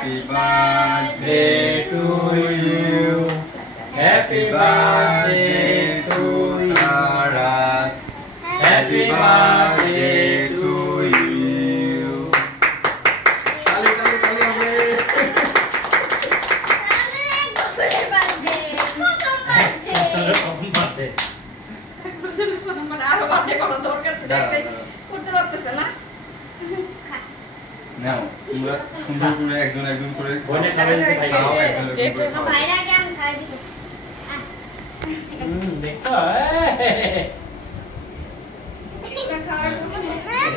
Happy birthday to you. Happy birthday to Taras. Happy birthday to you. Kali kali kali abe. Now, তোমরা সুন্দর করে একজন একজন করে বনে খাবে খাও একজন একজন করে খাও ভাইরা কেন খাই দিও দেখছো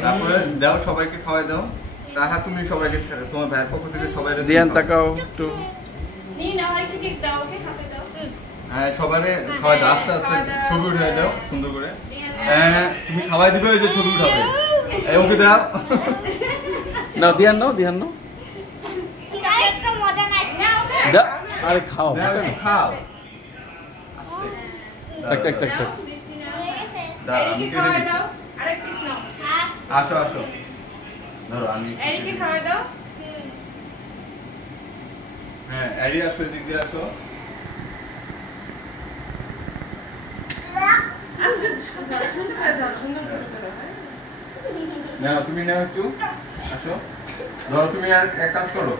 তারপরে দাও সবাইকে খাওয়াই দাও তাহা তুমি সবাইকে তোমার ভাইয়ের পক্ষ থেকে সবাইকে দিয়ান তাকাও একটু নি না একটু কেক দাও ওকে হাতে দাও হ্যাঁ সবারে খাওয়াই দাও আস্তে আস্তে ছবি উঠাই দাও সুন্দর করে হ্যাঁ তুমি খাওয়াই দিবে ওই যে ছবি উঠাবে এই ওকে দাও নাও দিয়ান নাও একটা মজা নাই না ওকে দাও আরে খাও খাও আস্তে টাক বৃষ্টি না দাও আমি এরিকে কেটে খাওয়াই দিচ্ছি দাও আরেক পিস নাও আসো আসো ধরো আমি এরিকে খাওয়াই দাও হ্যাঁ এরি আসো এদিক দিয়ে আসো আজকে সুন্দর করে না তুমি নাও একটু আসো ধরো তুমি আর এক কাজ করো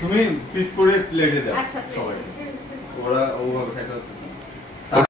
তুমি পিস করে প্লেটে দাও আচ্ছা সবাই ওরা ওভাবে খাইতে হচ্ছে